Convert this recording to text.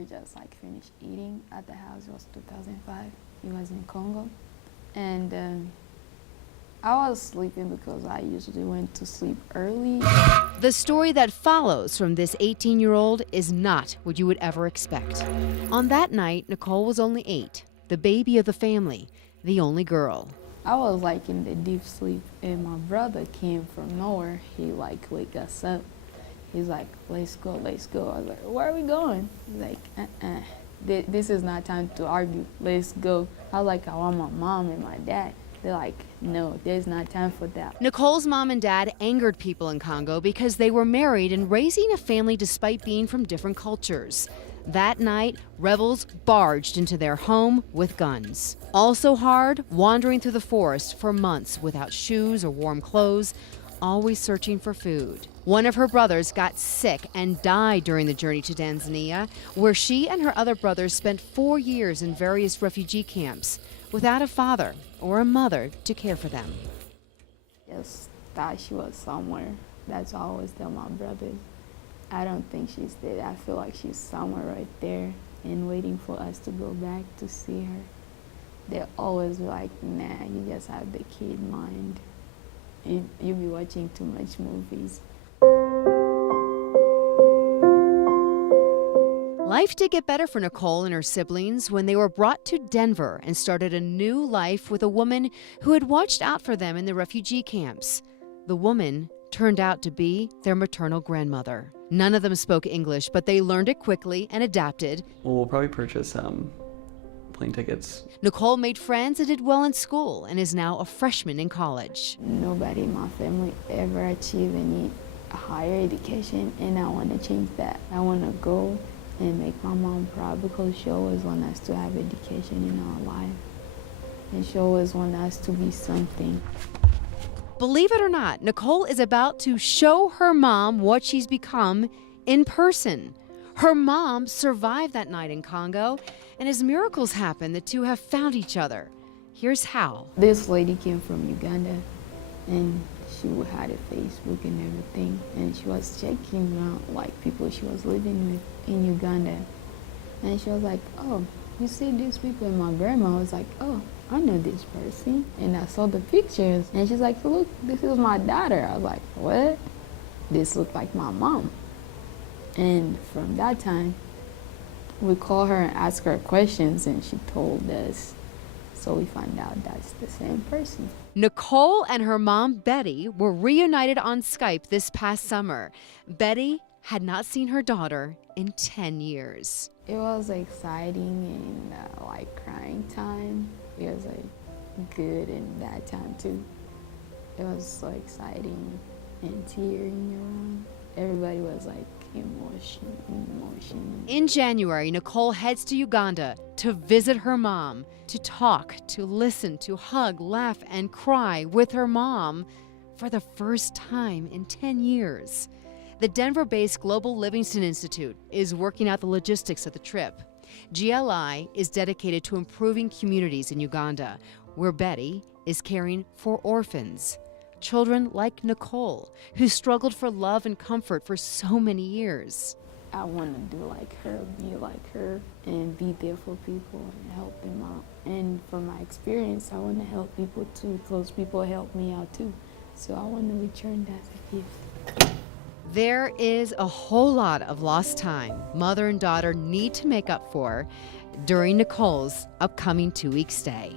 were just like finished eating at the house. It was 2005. It was in Congo. And I was sleeping because I usually went to sleep early. The story that follows from this 18-year-old is not what you would ever expect. On that night, Nicole was only 8, the baby of the family, the only girl. I was like in the deep sleep, and my brother came from nowhere. He like wake us up. He's like, let's go, let's go. I was like, where are we going? He's like, this is not time to argue, let's go. I was like, I want my mom and my dad. They're like, no, there's not time for that. Nicole's mom and dad angered people in Congo because they were married and raising a family despite being from different cultures. That night, rebels barged into their home with guns. Also hard, wandering through the forest for months without shoes or warm clothes, always searching for food. One of her brothers got sick and died during the journey to Tanzania, where she and her other brothers spent 4 years in various refugee camps without a father or a mother to care for them. Just thought she was somewhere. That's what I always tell my brothers. I don't think she's dead. I feel like she's somewhere right there and waiting for us to go back to see her. They're always like, nah, you just have the kid mind. You be watching too much movies. Life did get better for Nicole and her siblings when they were brought to Denver and started a new life with a woman who had watched out for them in the refugee camps. The woman turned out to be their maternal grandmother. None of them spoke English, but they learned it quickly and adapted. Well, we'll probably purchase plane tickets. Nicole made friends and did well in school and is now a freshman in college. Nobody in my family ever achieved any higher education, and I want to change that. I want to go and make my mom proud because she always wants us to have education in our life. And she always wants us to be something. Believe it or not, Nicole is about to show her mom what she's become in person. Her mom survived that night in Congo, and as miracles happen, the two have found each other. Here's how. This lady came from Uganda, and she had a Facebook and everything, and she was checking around like people she was living with in Uganda. And she was like, oh, you see these people? And my grandma was like, oh, I know this person. And I saw the pictures, and she's like, look, this is my daughter. I was like, what? This looked like my mom. And from that time, we called her and asked her questions, and she told us. So we found out that's the same person. Nicole and her mom, Betty, were reunited on Skype this past summer. Betty had not seen her daughter in 10 years. It was exciting and like crying time. It was like good and bad time too. It was so exciting and tearing around. Everybody was like emotion. In January, Nicole heads to Uganda to visit her mom, to talk, to listen, to hug, laugh, and cry with her mom for the first time in 10 years. The Denver-based Global Livingston Institute is working out the logistics of the trip. GLI is dedicated to improving communities in Uganda, where Betty is caring for orphans. Children like Nicole, who struggled for love and comfort for so many years. I want to do like her, be like her, and be there for people and help them out. And from my experience, I want to help people too, because people help me out too. So I want to return that as a gift. There is a whole lot of lost time mother and daughter need to make up for during Nicole's upcoming 2-week stay.